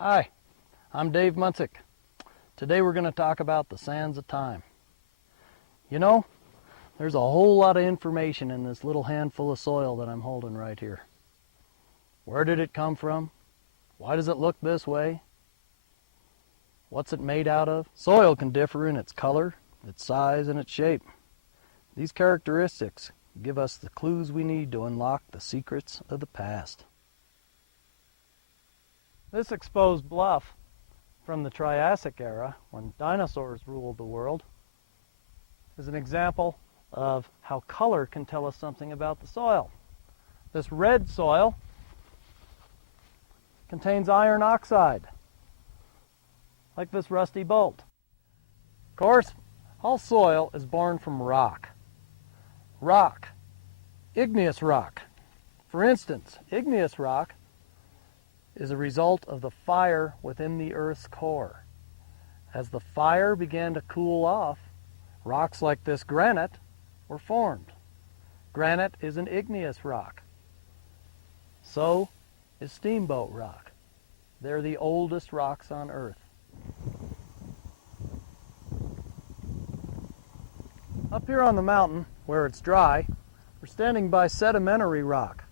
Hi, I'm Dave Munsick. Today we're going to talk about the sands of time. You know, there's a whole lot of information in this little handful of soil that I'm holding right here. Where did it come from? Why does it look this way? What's it made out of? Soil can differ in its color, its size, and its shape. These characteristics give us the clues we need to unlock the secrets of the past. This exposed bluff from the Triassic era, when dinosaurs ruled the world, is an example of how color can tell us something about the soil. This red soil contains iron oxide, like this rusty bolt. Of course, all soil is born from rock. Rock, igneous rock. For instance, igneous rock is a result of the fire within the Earth's core. As the fire began to cool off, rocks like this granite were formed. Granite is an igneous rock. So is steamboat rock. They're the oldest rocks on Earth. Up here on the mountain, where it's dry, we're standing by sedimentary rock.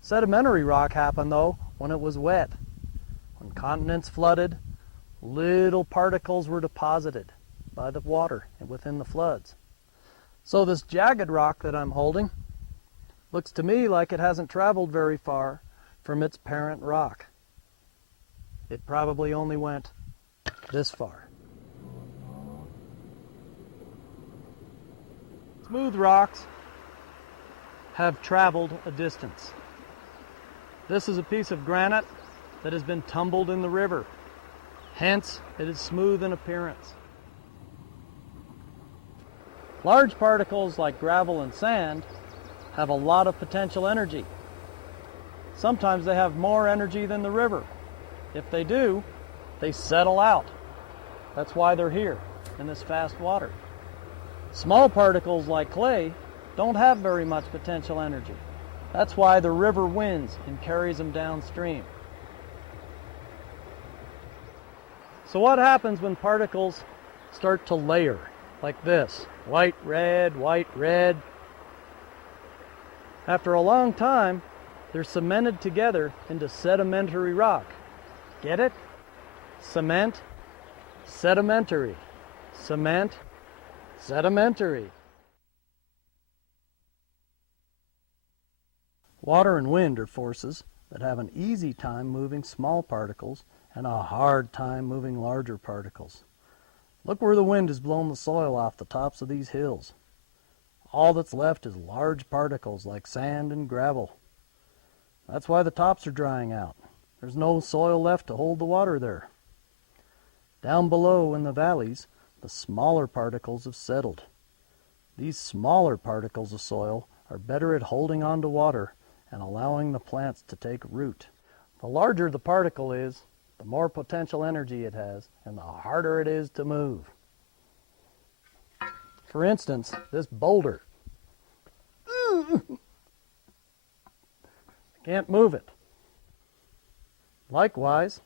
Sedimentary rock happened, though, when it was wet. When continents flooded, little particles were deposited by the water within the floods. So this jagged rock that I'm holding looks to me like it hasn't traveled very far from its parent rock. It probably only went this far. Smooth rocks have traveled a distance. This is a piece of granite that has been tumbled in the river. Hence, it is smooth in appearance. Large particles like gravel and sand have a lot of potential energy. Sometimes they have more energy than the river. If they do, they settle out. That's why they're here in this fast water. Small particles like clay don't have very much potential energy. That's why the river wins and carries them downstream. So what happens when particles start to layer like this? White, red, white, red. After a long time, they're cemented together into sedimentary rock. Get it? Cement, sedimentary. Cement, sedimentary. Water and wind are forces that have an easy time moving small particles and a hard time moving larger particles. Look where the wind has blown the soil off the tops of these hills. All that's left is large particles like sand and gravel. That's why the tops are drying out. There's no soil left to hold the water there. Down below in the valleys, the smaller particles have settled. These smaller particles of soil are better at holding on to water and allowing the plants to take root. The larger the particle is, the more potential energy it has, and the harder it is to move. For instance, this boulder. I can't move it. Likewise,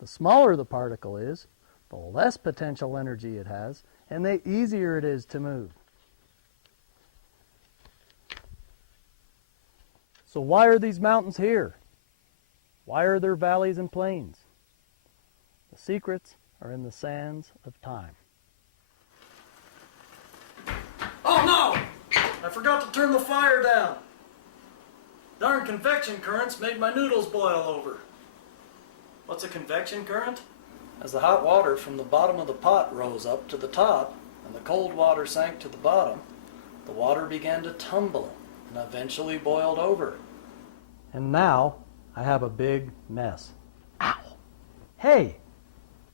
the smaller the particle is, the less potential energy it has, and the easier it is to move. So why are these mountains here? Why are there valleys and plains? The secrets are in the sands of time. Oh no! I forgot to turn the fire down. Darn convection currents made my noodles boil over. What's a convection current? As the hot water from the bottom of the pot rose up to the top and the cold water sank to the bottom, the water began to tumble and eventually boiled over. And now I have a big mess. Ow! Hey,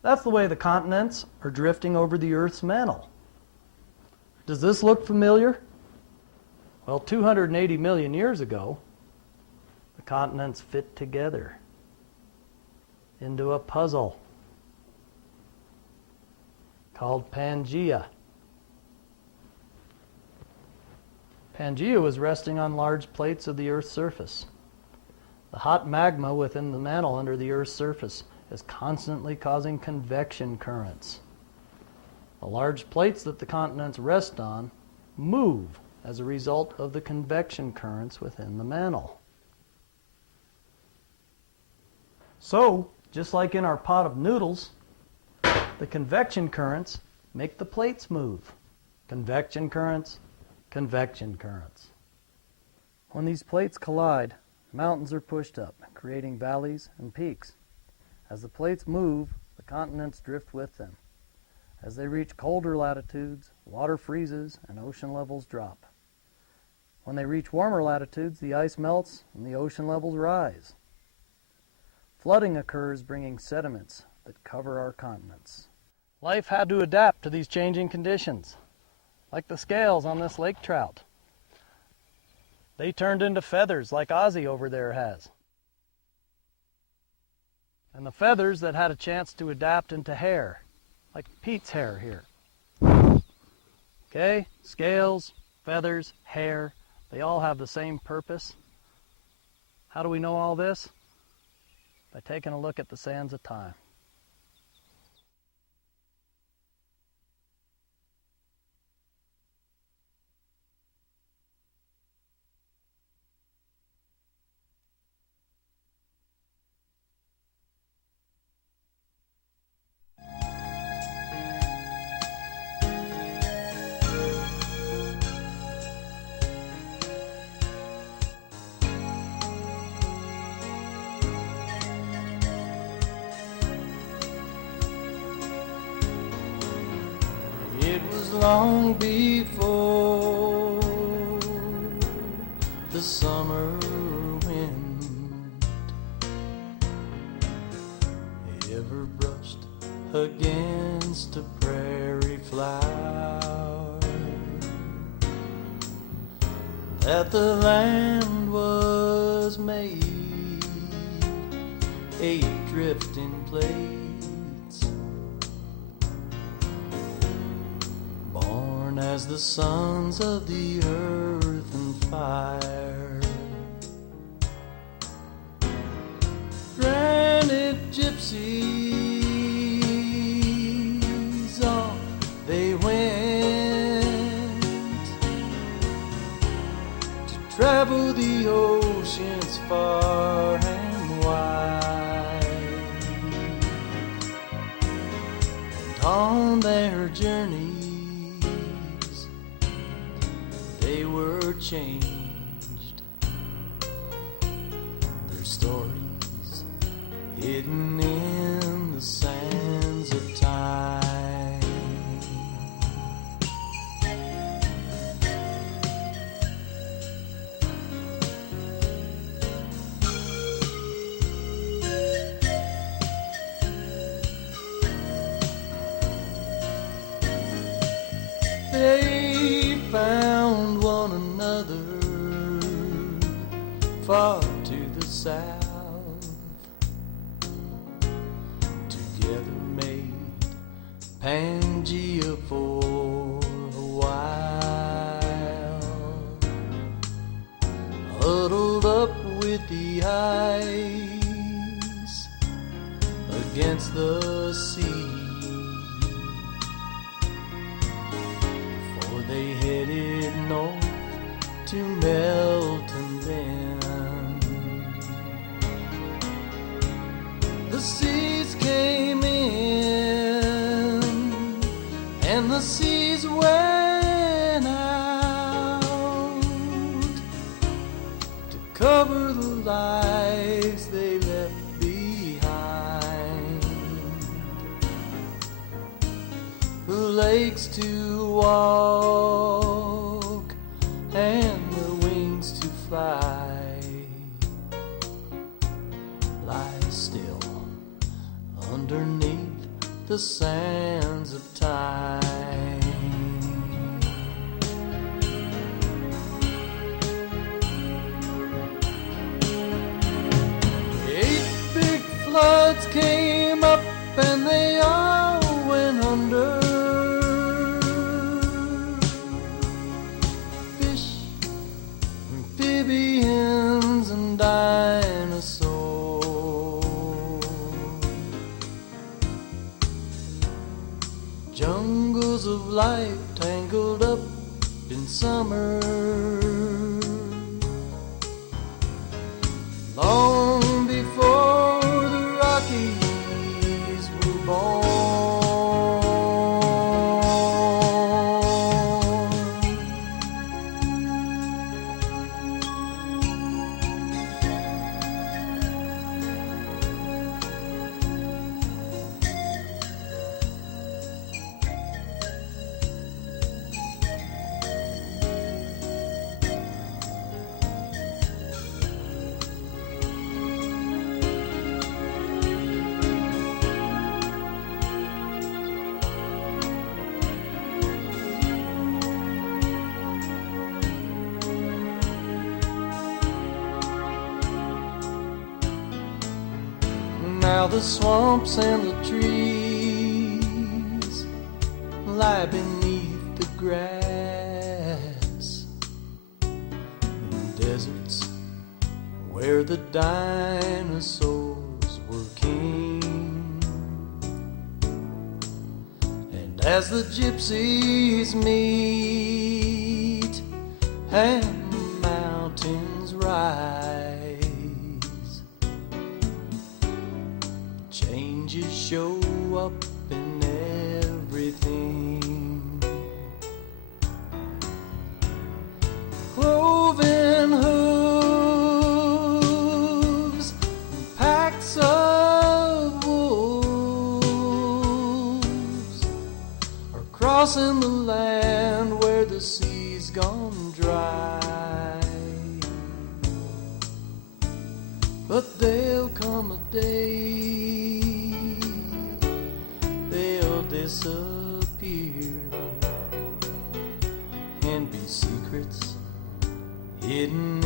that's the way the continents are drifting over the Earth's mantle. Does this look familiar? Well, 280 million years ago, the continents fit together into a puzzle called Pangaea. Pangaea was resting on large plates of the Earth's surface. The hot magma within the mantle under the Earth's surface is constantly causing convection currents. The large plates that the continents rest on move as a result of the convection currents within the mantle. So, just like in our pot of noodles, the convection currents make the plates move. Convection currents, convection currents. When these plates collide, mountains are pushed up, creating valleys and peaks. As the plates move, the continents drift with them. As they reach colder latitudes, water freezes and ocean levels drop. When they reach warmer latitudes, the ice melts and the ocean levels rise. Flooding occurs, bringing sediments that cover our continents. Life had to adapt to these changing conditions, like the scales on this lake trout. They turned into feathers like Ozzy over there has. And the feathers that had a chance to adapt into hair, like Pete's hair here. Okay, scales, feathers, hair, they all have the same purpose. How do we know all this? By taking a look at the sands of time. It was long before the summer wind ever brushed against a prairie flower, that the land was made a drifting place, as the sons of the earth and fire. Granite gypsies, off they went to travel the oceans far and wide, and on their journey they were changed, their stories hidden in the sands of time. They found one another far to the south, together made Pangea for a while, huddled up with the ice against the sea. They headed north to melt and then the seas came in and the seas went out to cover the lives they left behind, the lakes to walk and the wings to fly, lie still underneath the sands of time. Eight big floods came up and they all went under. Amphibians and dinosaurs, jungles of life tangled up in summer. Long before the Rockies were born. Now the swamps and the trees lie beneath the grass in deserts where the dinosaurs were king. And as the gypsies meet and the mountains rise, changes show up in everything. Cloven hooves and packs of wolves are crossing the land where the sea's gone dry. But there'll come a day they'll disappear and be secrets hidden